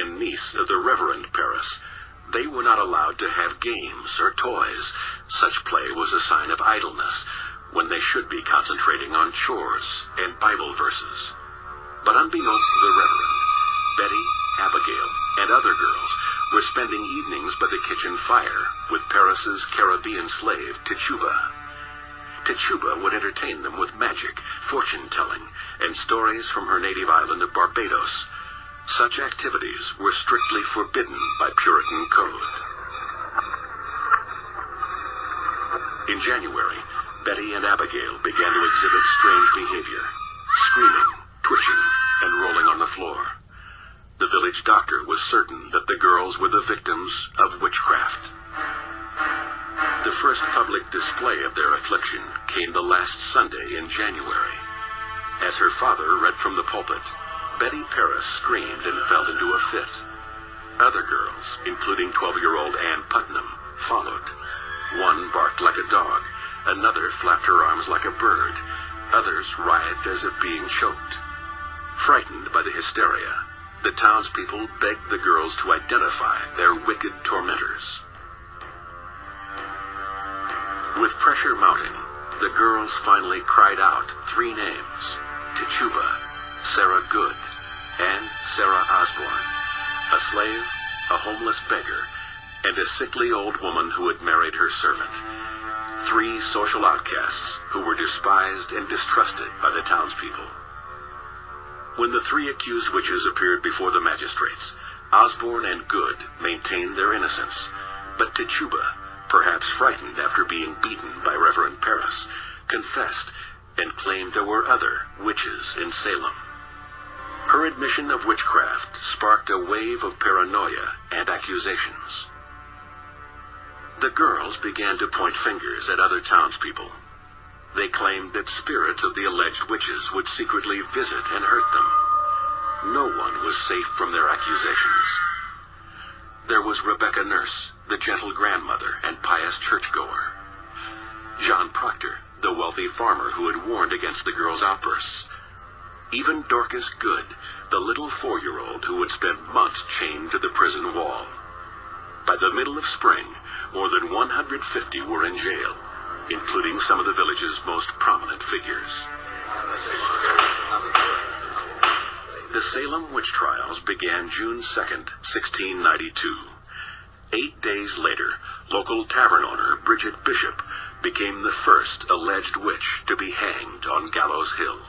and niece of the Reverend Paris, they were not allowed to have games or toys. Such play was a sign of idleness, when they should be concentrating on chores and Bible verses. But unbeknownst to the Reverend, Betty, Abigail, and other girls were spending evenings by the kitchen fire with Paris's Caribbean slave, Tituba. Tituba would entertain them with magic, fortune-telling, and stories from her native island of Barbados. Such activities were strictly forbidden by Puritan code. In January, Betty and Abigail began to exhibit strange behavior, screaming, twitching, and rolling on the floor. The village doctor was certain that the girls were the victims of witchcraft. The first public display of their affliction came the last Sunday in January. As her father read from the pulpit, Betty Paris screamed and fell into a fit. Other girls, including 12-year-old Ann Putnam, followed. One barked like a dog, another flapped her arms like a bird, others writhed as if being choked. Frightened by the hysteria, the townspeople begged the girls to identify their wicked tormentors. With pressure mounting, the girls finally cried out 3 names: Tituba, Sarah Good, and Sarah Osborne, a slave, a homeless beggar, and a sickly old woman who had married her servant. 3 social outcasts who were despised and distrusted by the townspeople. When the 3 accused witches appeared before the magistrates, Osborne and Good maintained their innocence, but Tituba, perhaps frightened after being beaten by Reverend Paris, confessed and claimed there were other witches in Salem. Her admission of witchcraft sparked a wave of paranoia and accusations. The girls began to point fingers at other townspeople. They claimed that spirits of the alleged witches would secretly visit and hurt them. No one was safe from their accusations. There was Rebecca Nurse, the gentle grandmother and pious churchgoer. John Proctor, the wealthy farmer who had warned against the girls' outbursts. Even Dorcas Good, the little 4-year-old who would spend months chained to the prison wall. By the middle of spring, more than 150 were in jail, including some of the village's most prominent figures. The Salem witch trials began June 2nd, 1692. 8 days later, local tavern owner Bridget Bishop became the first alleged witch to be hanged on Gallows Hill.